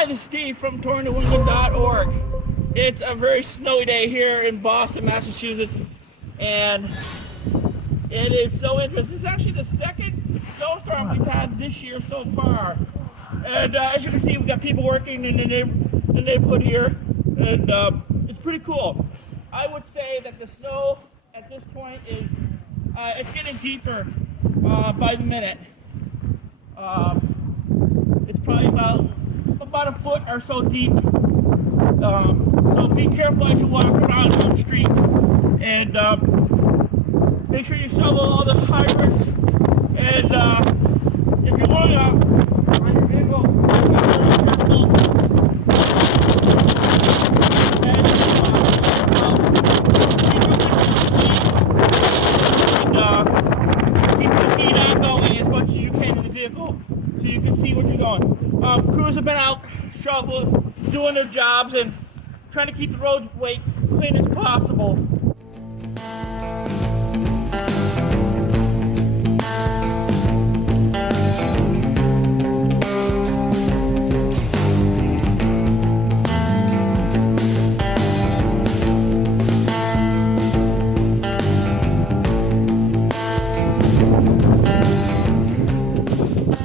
Hi, this is Steve from touringNewEngland.org. It's a very snowy day here in Boston, Massachusetts, and it is so interesting. This is actually the second snowstorm we've had this year so far. And as you can see, we've got people working in the neighborhood here, and it's pretty cool. I would say that the snow at this point is it's getting deeper by the minute. It's probably about a foot or so deep. So be careful as you walk around on the streets, and make sure you shovel all the hydrants. And if you're going on your vehicle, keep the heat on going as much as you can in the vehicle so you can see what you're doing. Crews have been out shoveling, doing their jobs, and trying to keep the roadway clean as possible.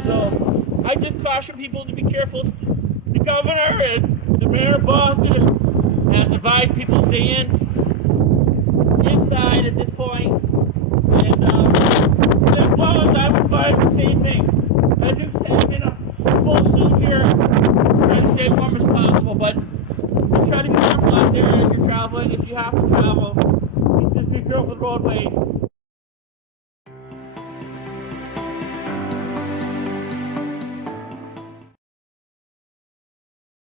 So I just caution people to be careful. The governor and the mayor of Boston has advised people to stay inside at this point. And as well as I would advise the same thing. As you can see, I'm in a full suit here, trying to stay warm as possible. But just try to be careful out there as you're traveling. If you have to travel, just be careful with the roadways.